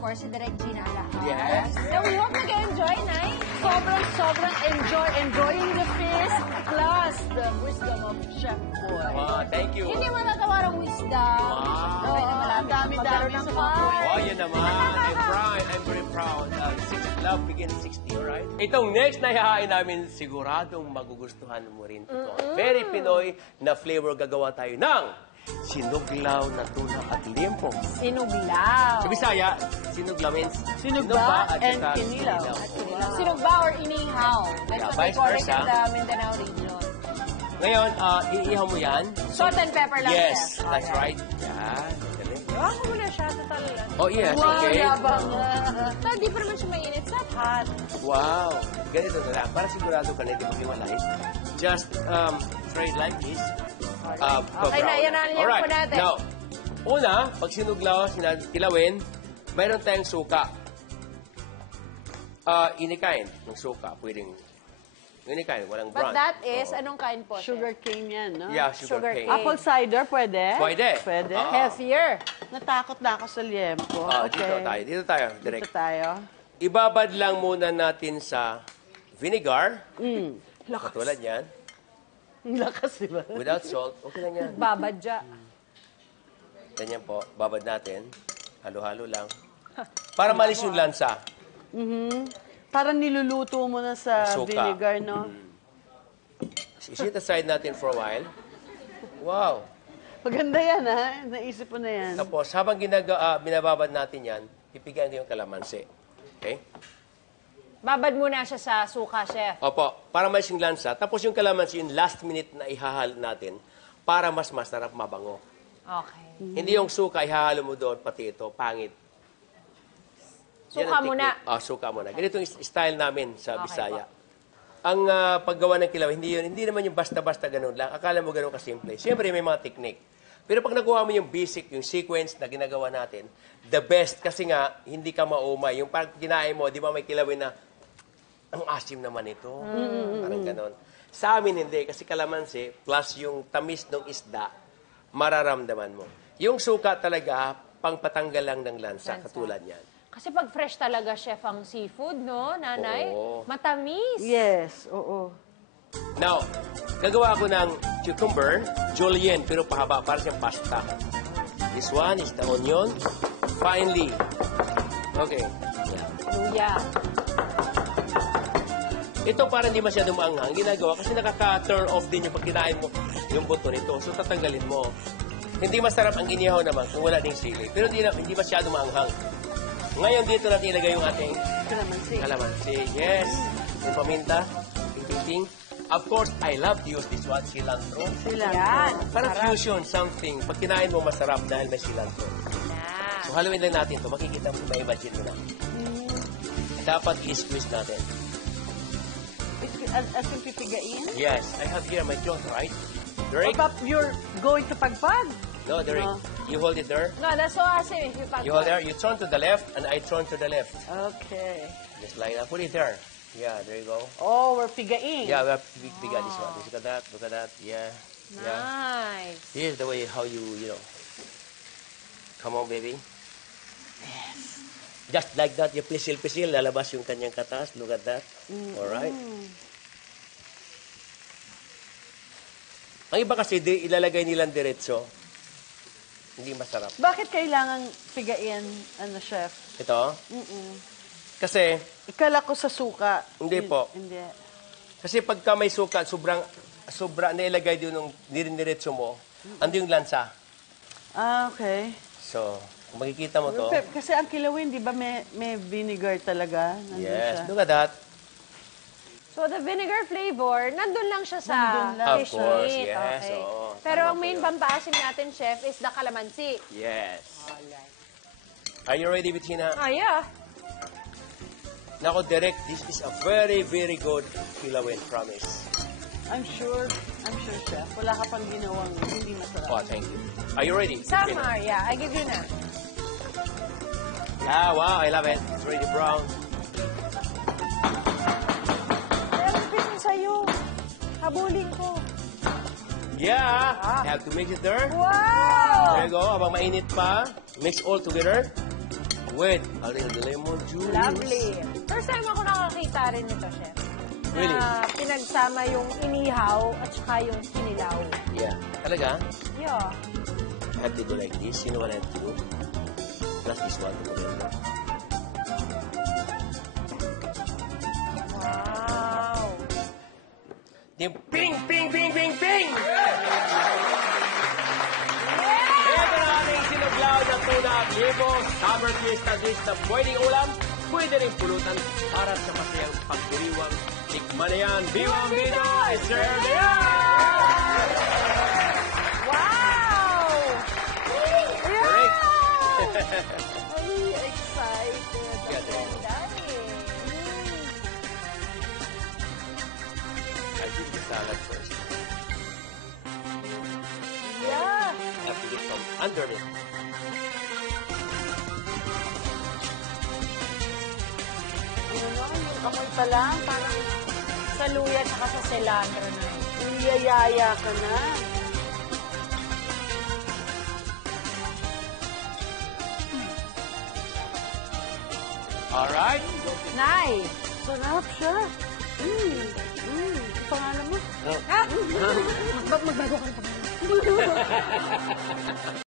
course, si Direk Gina Alao. Yes. So we hope nag-enjoy, Nay. Sobrang enjoying the feast, plus the wisdom of Chef Boy. Oh, thank you. Hindi matatawarang wisdom. Wow. Ang dami-dami sa mga Oh, yun naman. I'm proud. I'm very proud. Love begins 60, alright? Itong next na ihahain namin, siguradong magugustuhan mo rin ito. Very Pinoy na flavor gagawa tayo ng sinuglaw na tuna at liempo. Sinuglaw. Sa Bisaya, sinuglaw means Sinugba at and saka kinilaw. Sinugba or inihaw. That's Yeah, what they vice call it versa. in the Mindanao region. Ngayon, iihaw mo yan. Salt and pepper lang, Yes, Chef. that's Alright. right. Yan. Galing. Huwag mo muna siya, total. Oh, yes, Wow, okay. yabang. So, di pa naman siya mainit. It's not hot. Wow. Ganito na lang. Para sigurado ka na hindi maghiwalay. Just try it like this. Okay na, yan ang liempo Alright. natin. Now, una, pag sinuglaw, kilawin, mayroon tayong suka. Inikain ng suka. Pwedeng inikain, walang But brown. that is, anong kind po, Chef? Sugar cane yan, no? Yeah, sugar cane. Apple cider, pwede? Pwede. Pwede. Ah. Healthier. Natakot na ako sa liempo. Dito tayo. Dito tayo, direct. Dito tayo. Ibabad lang muna natin sa vinegar. Lakas. Katulad yan. Ang lakas, di ba? Without salt, okay lang yan. Babadya. Ganyan po, babad natin. Halo-halo lang. Para malis yung lansa. Parang niluluto mo na sa Suka. vinegar, no? Sit aside natin for a while. Wow. Maganda yan, ha? Naisip mo na yan. Tapos, habang binababad natin yan, pipigayin ko yung kalamansi. Okay? Babad muna siya sa suka, Chef. Opo, para malis yung lansa. Tapos yung kalamansi, yung last minute na ihahalo natin para mas masarap mabango. Okay. Hindi yung suka, ihahalo mo doon, pati ito, pangit. Yan Suka ang muna. technique. Suka muna. Ganito yung style namin sa Okay Bisaya. Ang paggawa ng kilaw, hindi naman yung basta-basta ganun lang. Akala mo ganun kasimple. Siyempre, may mga technique. Pero pag nagawa mo yung basic, yung sequence na ginagawa natin, the best, kasi nga, hindi ka maumay. Yung parang kinain mo, di ba may kilawin na, ang asim naman ito. Parang ganun. Sa amin, hindi. Kasi kalamansi, plus yung tamis ng isda, mararamdaman mo. Yung suka talaga, pangpatanggal lang ng lansa, katulad yan. Kasi pag fresh talaga, Chef, ang seafood, no, Nanay? Oo. Matamis. Yes, oo. Now, gagawa ako ng cucumber, julienne, pero pahaba, para siyang pasta. This one is the onion, finely. Okay. Luya. Ito para hindi masyadong maanghang. Ginagawa kasi nakaka-turn off din yung pag kinain mo yung buto nito. So, tatanggalin mo. Hindi masarap ang inihaw naman kung wala ding sili. Pero hindi masyadong maanghang. Ngayon, dito natin ilagay yung ating Kalamansi. kalamansi. Yes. Yung paminta. Ting-ting-ting. Of course, I love to use this one, cilantro. Yan. Parang fusion, something. Pag kinain mo, masarap dahil may cilantro. Yan. So, haluin lang natin ito. Makikita mo, may imagine mo na. Dapat i-squeeze natin. As in pipigain? Yes, I have here my jaws, right? Derek? But you're going to pagpag? No, Derek. No. You hold it there. No, that's so awesome if you pag You hold there. You turn to the left, and I turn to the left. Okay. Just like that. Put it there. Yeah, there you go. Oh, we're pigain. Yeah, we have to got this one. Look at that. Look at that. Yeah. Yeah. Nice. This is the way how you know. Come on, baby. Yes. Just like that, you pisil-pisil, lalabas yung kanyang katas. Look at that. All right. Ang iba kasi, ilalagay nilang diretso. Hindi masarap. Bakit kailangan pigain, chef? Ito? Kasi, Ikala ko sa suka. Hindi po. Hindi. kasi pagka may suka, sobra nailagay din yung diretso mo, ando yung lansa. Ah, okay. So, kung makikita mo to, Kasi ang kilawin, di ba, may vinegar talaga? Nandun yes, siya. look at that. So, the vinegar flavor, nandun lang siya sa Nandun lang. Of fish course, meat. yes, Okay. oo. Pero Tama ang po main yun. pampaasim natin, Chef, is the calamansi. Yes. Alright. Are you ready, Bettina? Ah, yeah. Nako, Derek, this is a very, very good kilawin, promise. I'm sure, chef. Wala ka pang ginawang hindi masarap. Oh, thank you. Are you ready? Summer, yeah. I give you na. Yeah, wow, I love it. It's ready brown. Meron din sa'yo. Habulin ko. Yeah, have to mix it there. Wow! There you go. Habang mainit pa, mix all together. with a little lemon juice. Lovely. First time ako nakakita rin nito, Chef. Really? Na pinagsama yung inihaw at saka yung kinilaw. Yeah. Talaga? Yeah. I have to do like this. You know what I have to do? Plus this one. Wow. Yung ping, ping, ping, ping, ping! Ito na aming sinuglaw na tuna at libo, summer fiesta dish na pwedeng ulam, pwede rin pulutan para sa masayang pagdiriwang. Tikman na yan, Biwang Bino, i-serve na yan! Wow! Correct. Ay, excited. Got it. Ang dami. I do the salad first. Yeah. I have to get some underneath. Ano, yung amoy pa lang, parang Sa luya at saka sa cilantro na. niyayaya ka na. Alright. Nice. Sarap siya. Pangalan mo? Magbago ka na pa.